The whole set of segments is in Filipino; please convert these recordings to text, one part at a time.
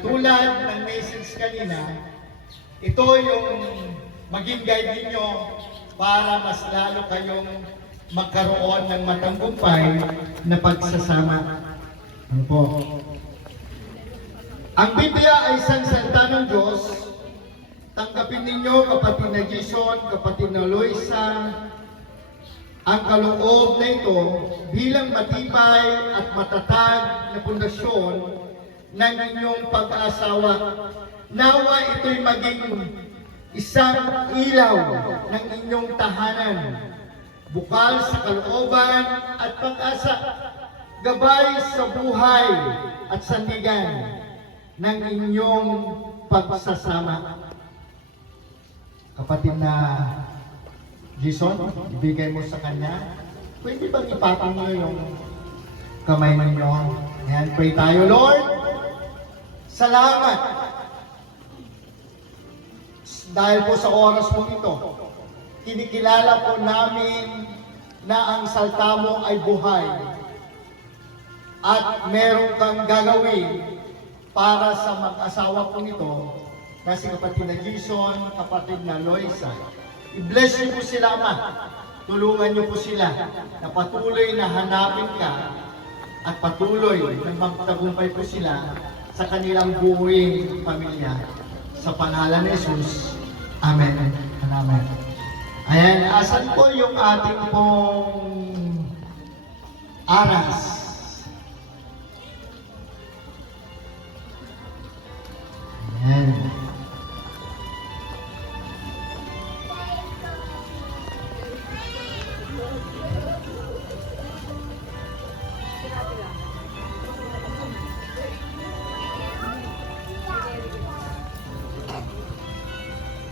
Tulad ng message kanina, ito yung maging guide ninyo para mas lalo kayong magkaroon ng matagumpay na pagsasama. Ano po? Ang Biblia ay isang salita ng Diyos. Tanggapin ninyo, kapatid na Jason, kapatid na Loisa, ang kaloob na ito bilang matibay at matatag na pundasyon ng inyong pag-aasawa. Nawa ito'y maging isang ilaw ng inyong tahanan, bukal sa kalooban at pag-asa, gabay sa buhay at sandigan ng inyong pagsasama. Kapatid na Jason, ibigay mo sa kanya. Pwede bang ipatong nyo yung kamay ninyo? Ayan, pray tayo. Lord, salamat dahil po sa oras mo ito. Kinikilala po namin na ang salta mo ay buhay at meron kang gagawin para sa mag-asawa po nito na si kapatid na Jason, kapatid na Loisa. I-bless niyo po sila, Ama. Tulungan niyo po sila na patuloy na hanapin ka at patuloy na magtagumpay po sila sa kanilang buhay pamilya. Sa pangalan ni Jesus. Amen. Amen. Ayan, asan po yung ating pong aras? Ayan.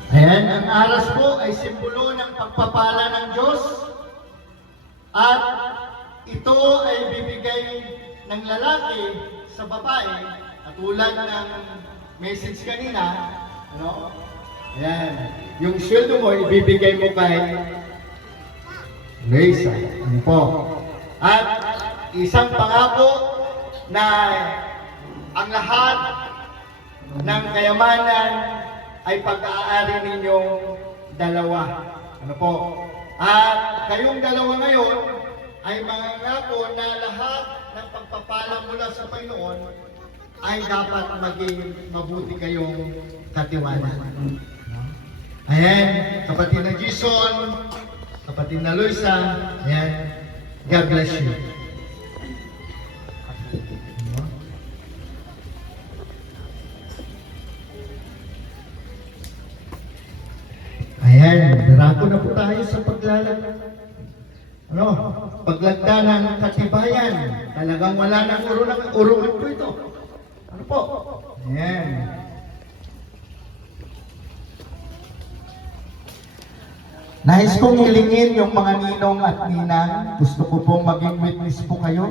Ayan, ang aras po ay simbolo ng pagpapala ng Diyos at ito ay bibigay ng lalaki sa babae katulad ng message kanina, ano? Ayan, yung sweldo mo ibibigay mo kay Loisa, ano po? At isang pangako na ang lahat ng kayamanan ay pag-aari ninyong dalawa. Ano po? At kayong dalawa ngayon ay mangangako na lahat ng pagpapala mula sa Panginoon ay dapat maging mabuti kayong katiwanan. Ayan, kapatid na Jason, kapatid na Loisa, ayan, God bless you. Ayan, darako na po tayo sa paglagda ng katibayan. Talagang wala nang urungan po ito. Ano po? Ayan. Nais kong hilingin yung mga ninong at ninang. Gusto ko pong maging witness po kayo.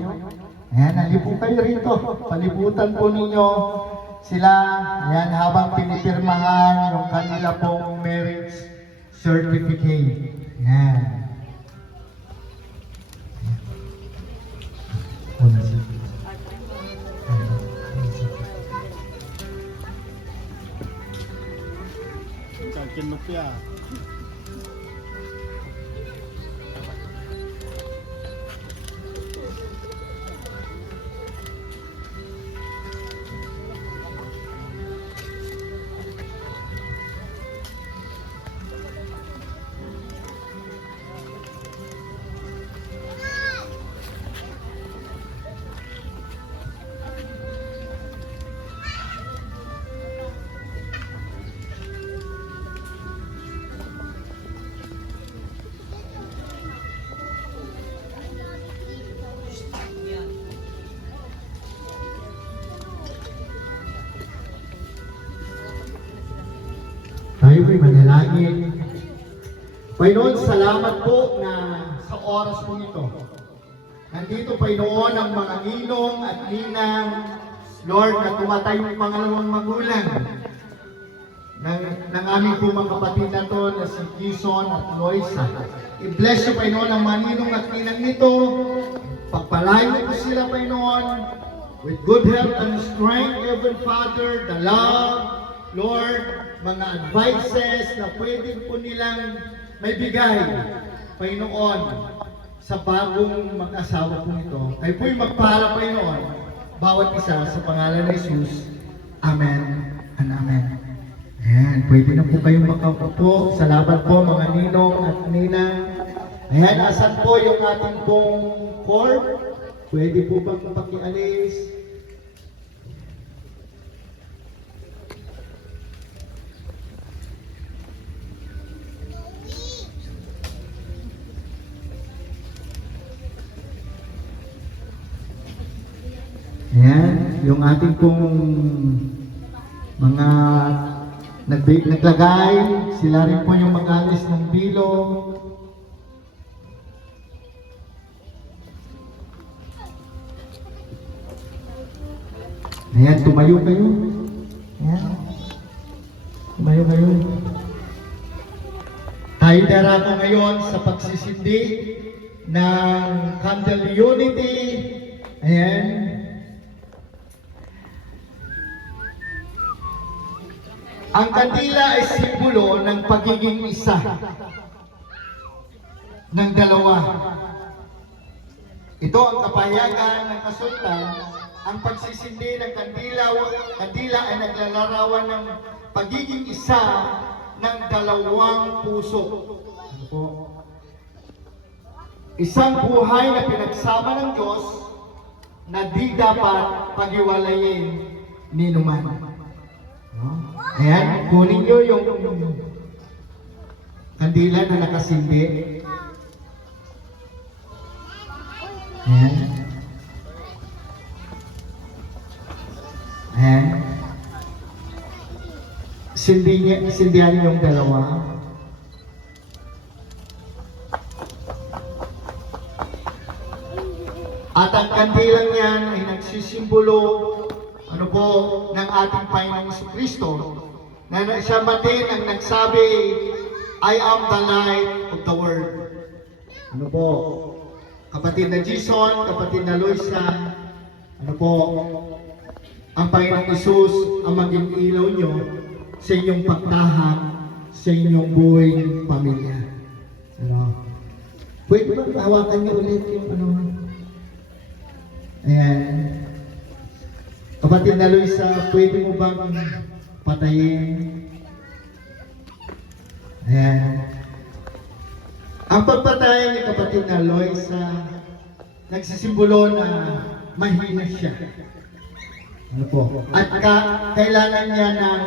Ayan, halip kayo rito. Palibutan po ninyo sila. Ayan, habang pinipirmahan yung kanila pong marriage certificate. Ayan. Kinupya. Tayo po'y manalangin. Panginoon, salamat po na sa oras po ito. Nandito, Panginoon, ang mga ninong at ninang, Lord, na tumatayong pangalawang magulang ng aming po mga kapatid na to, na si Jason at Loisa. I-bless you, Panginoon, ang mga ninong at ninang nito. Pagpalain mo po sila, Panginoon. with good health and strength, Heavenly Father, the love, Lord, mga advices na pwede po nilang may bigay, Panginoon, sa bagong mag-asawa po ito. Kayo po'y magpala, Panginoon, bawat isa sa pangalan ni Jesus. Amen and Amen. Ayan, pwede na po kayong makaupo. Salamat po mga ninong at ninang. Ayan, asan po yung ating pong cord? Pwede po bang pakialis? Ayan, yung ating pong mga naglagay, sila rin po yung mag-alis ng bilog. Ayan, tumayo kayo. Ayan. Tumayo kayo. Tayo darako ngayon sa pagsisindi ng Candle Unity. Ayan. Ang kandila ay simbolo ng pagiging isa ng dalawa. Ito ang kapayagan ng kasultan. Ang pagsisindi ng kandila ay naglalarawan ng pagiging isa ng dalawang puso. Ano po? Isang buhay na pinagsama ng Diyos na di dapat paghiwalayin ni numan. Ayan, kunin nyo yung kandila na nakasindi. Ayan. Ayan. Sindihan yung dalawa. At ang kandilang yan ay nagsisimbolo ano po, ng ating Panginoong Kristo, na siya matin ang nagsabi, I am the light of the world. Ano po, kapatid na Jason, kapatid na Loisa, ano po, ang Panginoong Isus ang maging ilaw nyo sa inyong pagtahan, sa inyong buhay pamilya. Ano? Pwede ba hawakan niyo ulit yung ano? Ayan. Kapatid na Luisa, pwede mo bang patayin? Ayan. Ang pagpatay ni kapatid na Luisa, nagsisimbolo na mahina siya. Ano po? At kailangan niya ng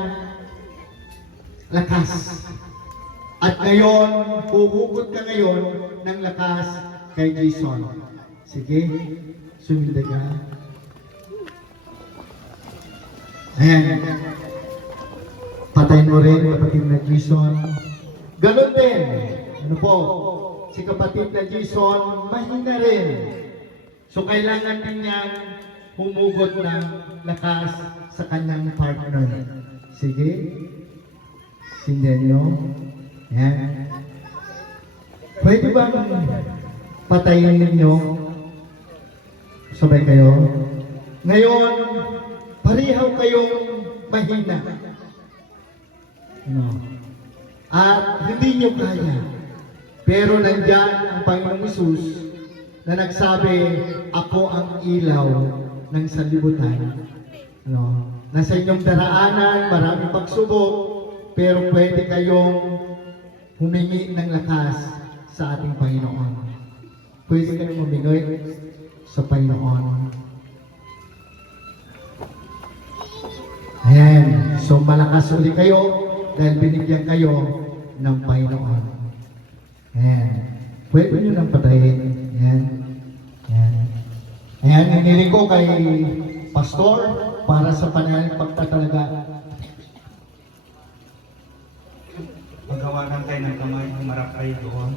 lakas. At ngayon, huhugot ka ngayon ng lakas kay Jason. Sige, sumunod ka. Ayan. Patayin mo rin, kapatid na Jason. Ganon din. Ano po? Si kapatid na Jason, mahina rin. So, kailangan din niyang humugot ng lakas sa kanyang partner. Sige. Sindihan nyo. Ayan. Pwede bang patayin ninyo? Sabay kayo. Ngayon, parehaw kayong mahina. No. At hindi nyo kaya. Pero nandyan ang Panginoong Isus na nagsabi, ako ang ilaw ng sanlibutan. No. Nasa inyong daraanan, maraming pagsubok, pero pwede kayong humingi ng lakas sa ating Panginoon. Pwede kayong humingi sa Panginoon. Ayan. So malakas ulit kayo dahil binigyan kayo ng Panginoon. Ayan. Pwede nyo nang patayin. Ayan. Ayan. Ayan. Hiniling ko kay Pastor para sa panayang pagtatalaga. Paghawakan tayo ng kamay, humarap kayo doon.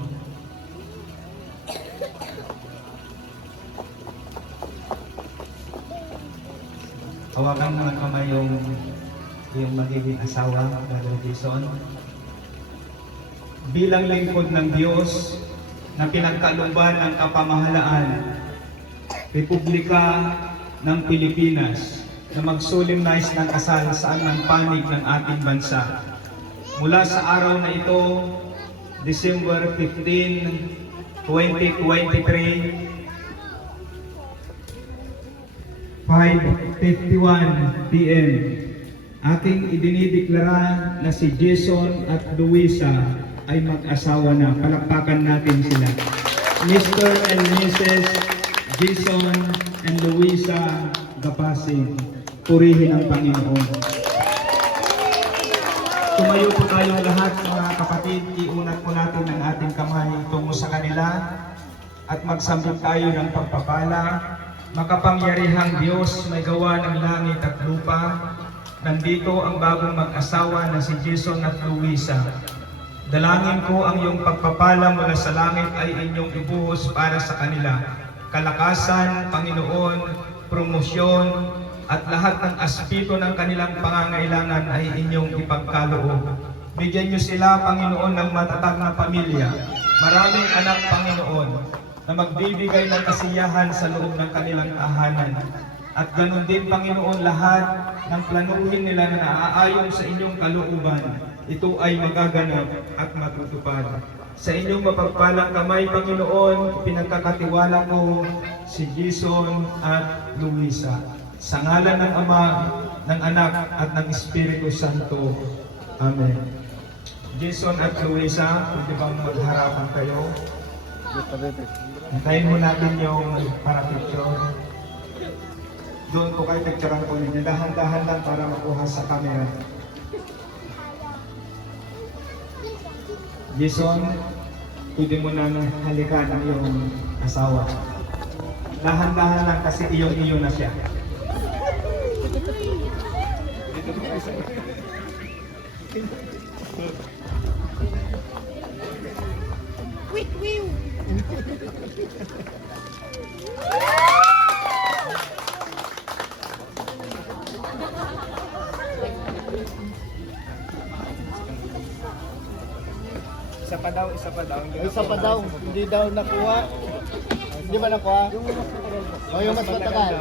Hawakan mo ng kamay yung magiging asawa, Brother Jason. Bilang lingkod ng Diyos na pinagkalooban ng kapamahalaan, Republika ng Pilipinas na mag-solemnize ng kasal sa anumang panig ng ating bansa. Mula sa araw na ito, December 15, 2023, 5:51 p.m. aking idinideklara na si Jason at Luisa ay mag-asawa na. Palakpakan natin sila. Mr. and Mrs. Jason and Luisa Gapasig, purihin ang Panginoon. Tumayo po tayong lahat, mga kapatid. Iunat po natin ang ating kamay tungo sa kanila at magsambit tayo ng pagpapala. Makapangyarihang Diyos, may gawa ng langit at lupa, nandito ang bagong mag-asawa na si Jason at Luisa. Dalangin ko ang iyong pagpapala mula sa langit ay inyong ibuhos para sa kanila. Kalakasan, Panginoon, promosyon, at lahat ng aspeto ng kanilang pangangailangan ay inyong ipagkaloob. Bigyan niyo sila, Panginoon, ng matatag na pamilya. Maraming anak, Panginoon, na magbibigay ng kasiyahan sa loob ng kanilang tahanan. At ganun din, Panginoon, lahat ng planuhin nila na naaayon sa inyong kalooban, ito ay magaganap at matutupad. Sa inyong mapagpalang kamay, Panginoon, pinagkakatiwala ko si Jason at Luisa. Sa ngalan ng Ama, ng Anak, at ng Espiritu Santo. Amen. Jason at Luisa, pwede bang magharapan kayo? Hintayin mo natin yung para picture. Doon po kayo picturean po ninyo. Dahan-dahan lang para makuha sa camera. Jason, pwede mo na halikan ang iyong asawa. Dahan-dahan lang kasi iyong-iyo na siya. Wait, wait. Isa pa daw, isa pa daw. Isa pa daw, hindi daw nakuha. Hindi ba nakuha? O yung mas matagal.